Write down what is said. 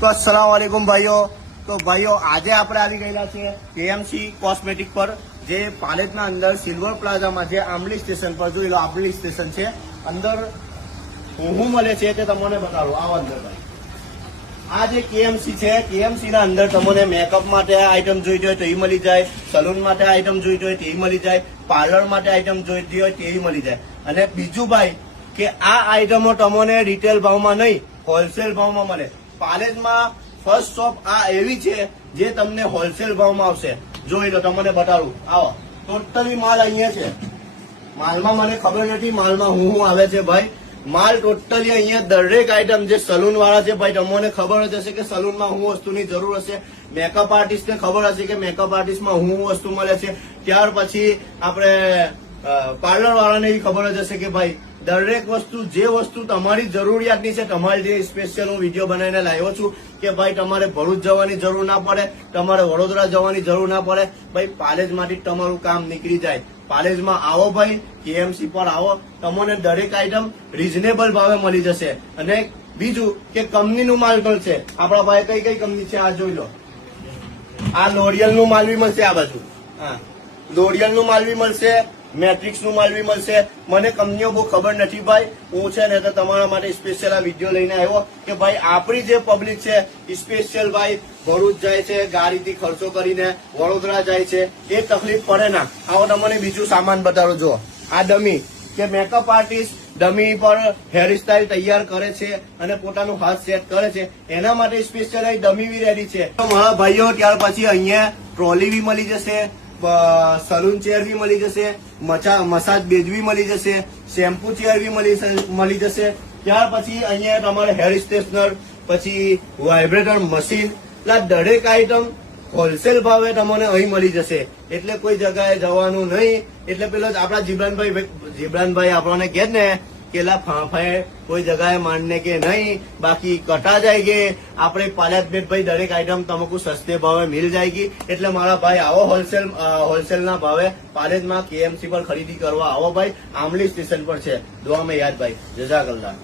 તો अस्सलाम वालेकुम भाईओ। तो भाईओ આજે આપણે આવી ગયેલા છે કેએમસી કોસ્મેટિક પર, જે પાલેજના અંદર સિલ્વર પ્લાઝામાં જે આંબલી સ્ટેશન પર જોઈ લો, આંબલી સ્ટેશન છે અંદર હું મળે છે તે તમને બતાવું। આવો અંદર ભાઈ, આ જે કેએમસી છે, કેએમસી ના અંદર તમને મેકઅપ માટે આઈટમ જોઈતી હોય તો એ મળી જાય, સલૂન માટે આઈટમ જોઈતી હોય તે મળી જાય, પાર્લર માટે આઈટમ જોઈતી હોય તે મળી જાય। અને બીજું ભાઈ કે આ આઈટમો તમને રિટેલ ભાવમાં નહીં, હોલસેલ ભાવમાં મળે। પાલેજમાં ફર્સ્ટ શોપ આ એવી છે જે તમને હોલસેલ ભાવમાં આવશે। જોઈ લો, તમને બતાવું। આવો, ટોટલી માલ અહીંયા છે। માલમાં મને ખબર નથી માલમાં હું આવે છે ભાઈ। માલ ટોટલી અહીંયા દરેક આઈટમ જે સલૂન વાળા છે ભાઈ, તમને ખબર જ હશે કે સલૂનમાં હું વસ્તુની જરૂર હશે, મેકઅપ આર્ટિસ્ટને ખબર હશે કે મેકઅપ આર્ટિસ્ટમાં હું વસ્તુ મળે છે, ત્યાર પછી આપણે પાર્લર વાળાને ખબર જ હશે કે ભાઈ દરેક વસ્તુ જે વસ્તુ તમારી જરૂરિયાતની છે, તમારી જે સ્પેશિયલ હું વિડીયો બનાવીને લાવ્યો છું કે ભાઈ તમારે ભરૂચ જવાની જરૂર ના પડે, તમારે વડોદરા જવાની જરૂર ના પડે ભાઈ, પાલેજમાંથી તમારું કામ નીકળી જાય। પાલેજમાં આવો ભાઈ, કેએમસી પર આવો, તમને દરેક આઈટમ રીઝનેબલ ભાવે મળી જશે। અને બીજું કે કંપનીનું માલ મળશે। આપણા ભાઈ કઈ કઈ કંપની છે આ જોઈ લો, આ લોરિયલ નું માલ બી મળશે, આ બાજુ હા લોરિયલ નું માલ બી મળશે, મેટ્રિક્સ નું માલ બી મળશે। મને કંપનીઓ બહુ ખબર નથી ભાઈ, હું છે ને તો તમારા માટે સ્પેશિયલ આ વિડીયો લઈને આવ્યો કે ભાઈ આપણી જે પબ્લિક છે સ્પેશિયલ ભાઈ ભરૂચ જાય છે ગાડીથી ખર્ચો કરીને, વડોદરા જાય છે, એ તકલીફ પડે ના। આવો તમને બીજું સામાન બતાવો। જો આ ડમી કે મેકઅપ આર્ટિસ્ટ ડમી પર હેરસ્ટાઇલ તૈયાર કરે છે અને પોતાનું હાથ સેટ કરે છે, એના માટે સ્પેશિયલ અહીં ડમી બી રેડી છે। તો મારા ભાઈઓ ત્યાર પછી અહીંયા ટ્રોલી બી મળી જશે, સલૂન ચેર બી મળી જશે, મસાજ બેજ બી મળી જશે, શેમ્પુ ચેર બી મળી જશે। ત્યાર પછી અહીંયા તમારે હેર સ્ટ્રેટનર, પછી વાઇબ્રેટર મશીન, દરેક આઈટમ હોલસેલ ભાવે તમને અહીં મળી જશે। એટલે કોઈ જગ્યાએ જવાનું નહીં। એટલે પેલો આપણા જીબ્રાનભાઈ આપણને કહે ને કે લા ફાંફાએ કોઈ જગ્યાએ માનને કે નહીં, બાકી કટા જાયગે આપણે પાલેજ બેટ ભાઈ દરેક આઈટમ તમકો સસ્તે ભાવે મિલ જાયગી। એટલે મારા ભાઈ આવો હોલસેલના ભાવે પાલેજમાં કેએમસી પર ખરીદી કરવા આવો ભાઈ, આંબલી સ્ટેશન પર છે। દુઆ में याद भाई, जज़ाकल्लाह।